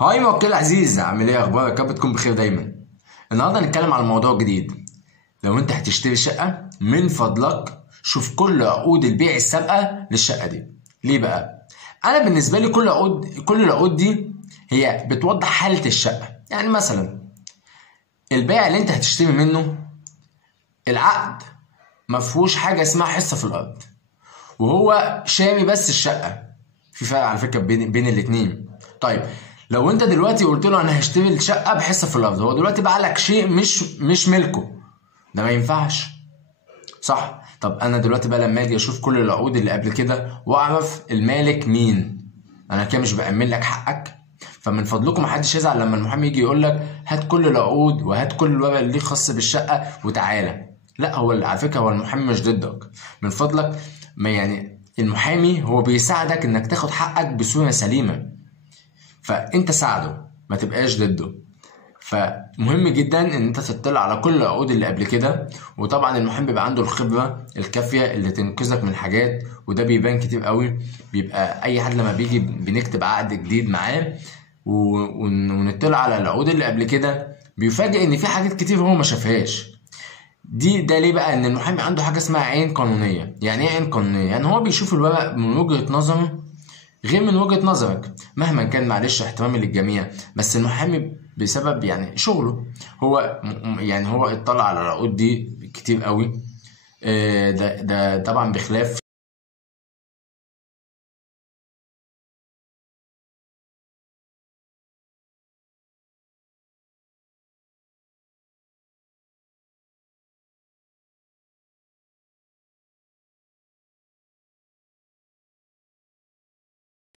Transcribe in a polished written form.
هاي موكل عزيز، عامل ايه؟ اخبارك؟ يا رب تكون بخير دايما. النهارده هنتكلم على موضوع جديد. لو انت هتشتري شقه من فضلك شوف كل عقود البيع السابقه للشقه دي. ليه بقى؟ انا بالنسبه لي كل العقود دي هي بتوضح حاله الشقه. يعني مثلا البائع اللي انت هتشتري منه، العقد ما فيهوش حاجه اسمها حصه في الارض، وهو شاري بس الشقه. في فرق على فكره بين الاتنين. طيب، لو انت دلوقتي قلت له انا هشتري الشقه بحصه في الارض، هو دلوقتي باع لك شيء مش ملكه. ده ما ينفعش، صح؟ طب انا دلوقتي بقى لما اجي اشوف كل العقود اللي قبل كده واعرف المالك مين، انا كده مش بأمن لك حقك. فمن فضلكم محدش يزعل لما المحامي يجي يقول لك هات كل العقود وهات كل الورق اللي ليه خاص بالشقه وتعالى. لا، هو على فكره هو المحامي مش ضدك. من فضلك، ما يعني المحامي هو بيساعدك انك تاخد حقك بصوره سليمه، فانت ساعده ما تبقاش ضده. فمهم جدا ان انت تطلع على كل العقود اللي قبل كده، وطبعا المحامي بيبقى عنده الخبره الكافيه اللي تنقذك من حاجات، وده بيبان كتير قوي. بيبقى اي حد لما بيجي بنكتب عقد جديد معاه ونطلع على العقود اللي قبل كده، بيفاجئ ان في حاجات كتير هو ما شافهاش. ده ليه بقى؟ ان المحامي عنده حاجه اسمها عين قانونيه. يعني ايه عين قانونيه؟ يعني هو بيشوف الورق من وجهه نظره غير من وجهة نظرك. مهما كان، معلش احترامي للجميع، بس المحامي بسبب يعني شغله، هو يعني هو اطلع على العقود دي كتير قوي. ده طبعا بخلاف